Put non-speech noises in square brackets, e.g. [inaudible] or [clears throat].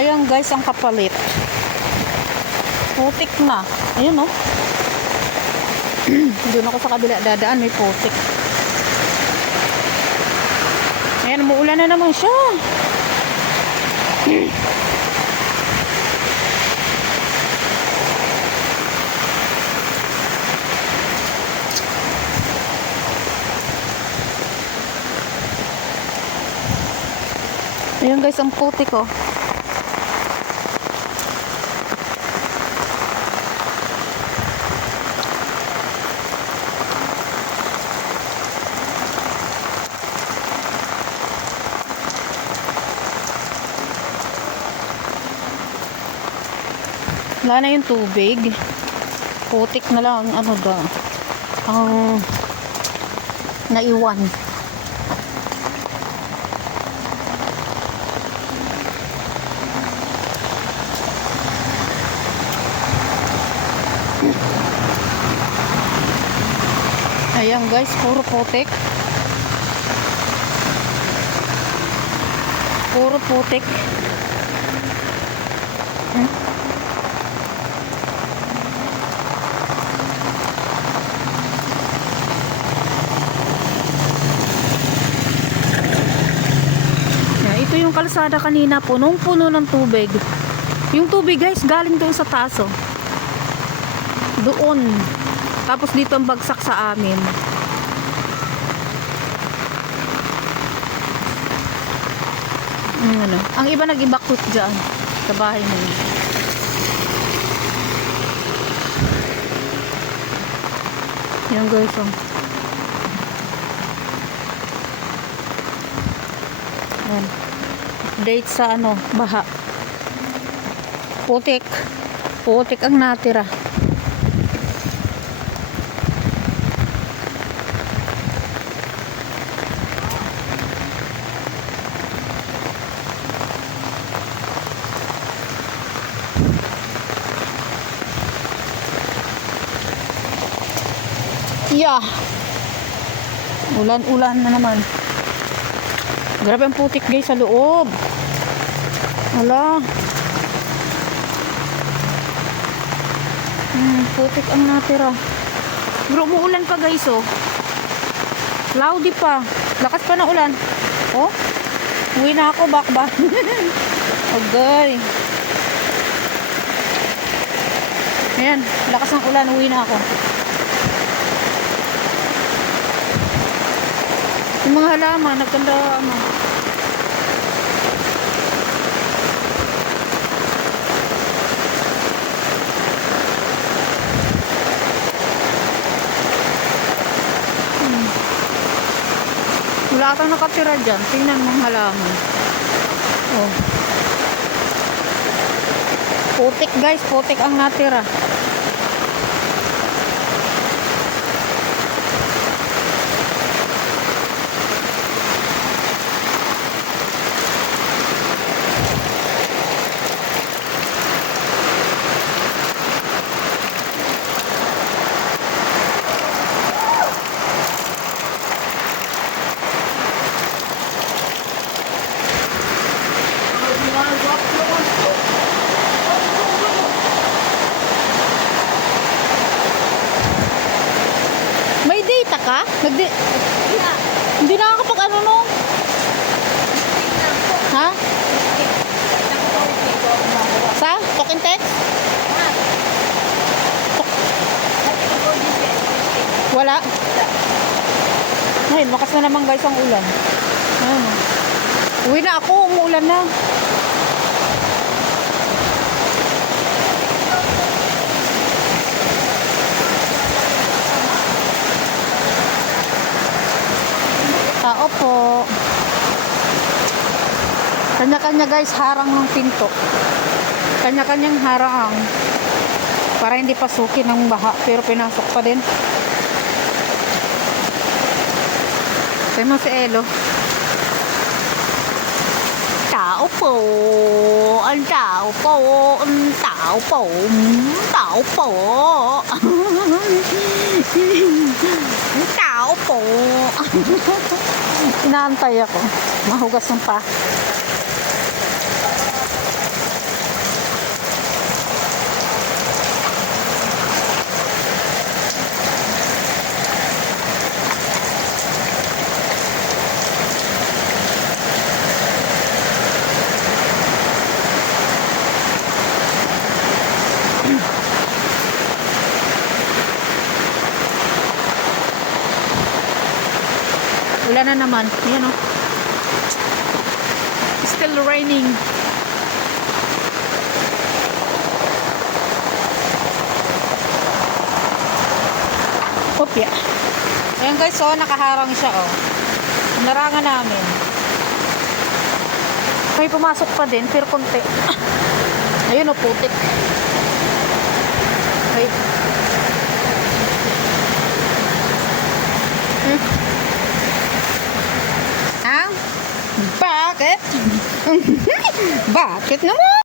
Ayan guys, ang kapalit. Putik na. Ayun oh. [clears throat] Doon ako sa kabila dadaan, may putik. Ayan, umuulan na naman siya. Ayan guys, ang putik oh. Wala na yung tubig. Putik na lang ano da. Ang naiwan. Ayan guys, puro putik. Puro putik. Yung kalsada kanina, punong-puno ng tubig. Yung tubig guys, galing doon sa taso. Doon. Tapos dito ang bagsak sa amin. Ano. Ang iba nag-ibakot dyan sa bahay nila. Yan guys, oh. Yan. Date sa ano, baha. Putik. Putik ang natira. Yeah. Ulan-ulan na naman. Grabe ang putik guys sa loob. Wala. Hmm, putik ang natira. Bro, umuulan pa guys oh. Cloudy pa. Lakas pa ng ulan. Oh. Uwi na ako, bakba. [laughs] Agay. Ayan, lakas ng ulan, uwi na ako. Yung mga halaman, nagkanda ano. Wala kang nakatira dyan. Tingnan mong halaman. Oh. Putik guys, putik ang natira. May Nagdi Hindi nakakapag ano no? Ha? Sa? Talk and text? Wala? Ay, makas na naman guys ang ulan. Ayun. oh. Uwi na ako, umuulan na. Tao po. Kanya-kanya guys, harang ng pinto. Kanya-kanyang harang. Para hindi pasukin ng baha. Pero pinasok pa din. Sabi mo si Elo. Tao po. Ang tao po. Ang tao po. Ang tao po. Ang tao po. Inaantay ako. Mahugas ng pa. Wala na naman. Ayan o. Still raining. Opya. Ayan guys, oh, nakaharang siya, oh. Narangan namin. May pumasok pa din, pero konti. [laughs] Ayun, oh, putik. Ay. Hmm. Ha? Bakit? Bakit naman?